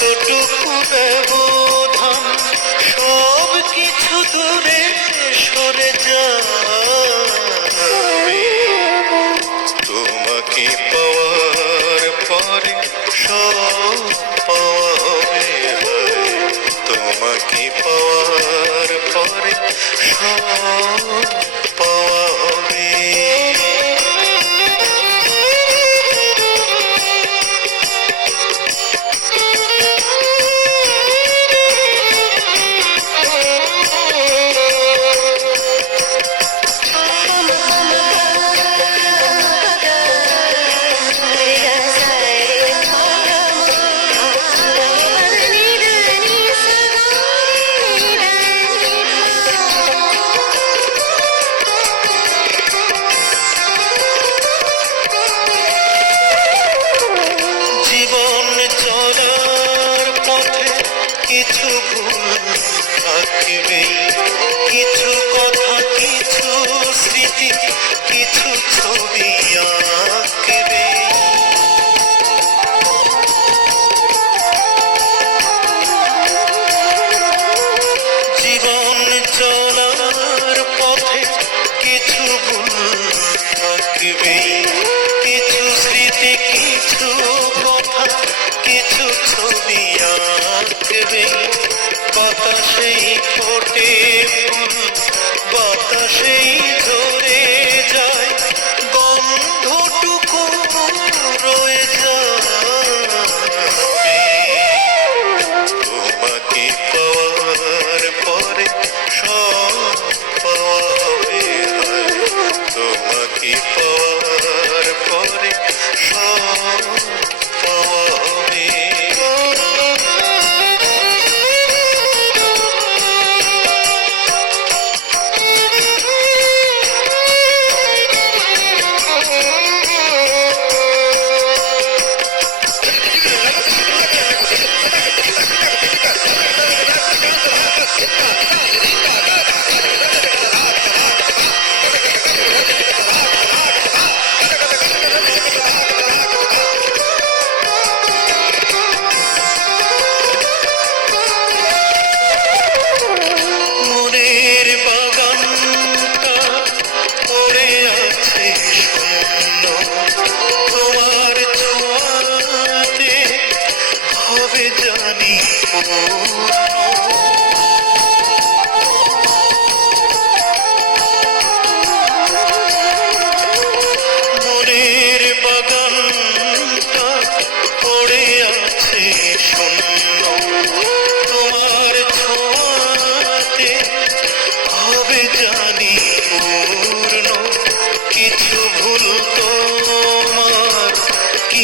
যতটুকু ব্যবধান সব কিছু দূরে সরে যাবে তোমাকে পাওয়ার পরে সব পাওয়াবে তোমাকে পাওয়ার পরে সব ছবি আঁকবে। জীবন চলার পথে কিছু ভুল থাকবে কিছু স্মৃতি কিছু কথা কিছু ছবি আঁকবে বাতাসেই ফোটে ফুল বাতাসেই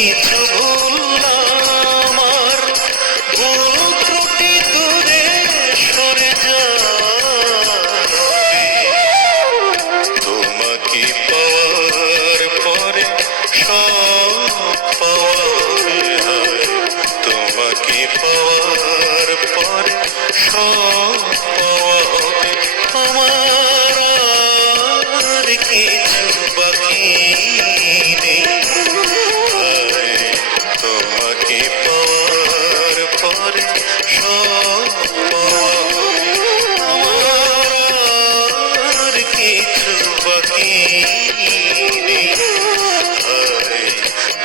কিছু ভুল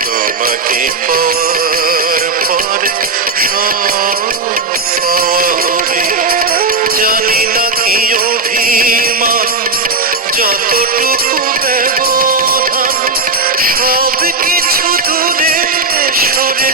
তোমাকে পরে সব। পাওয়াবে জানি না কি অভিমান যতটুকু সব কিছু দূরে সরে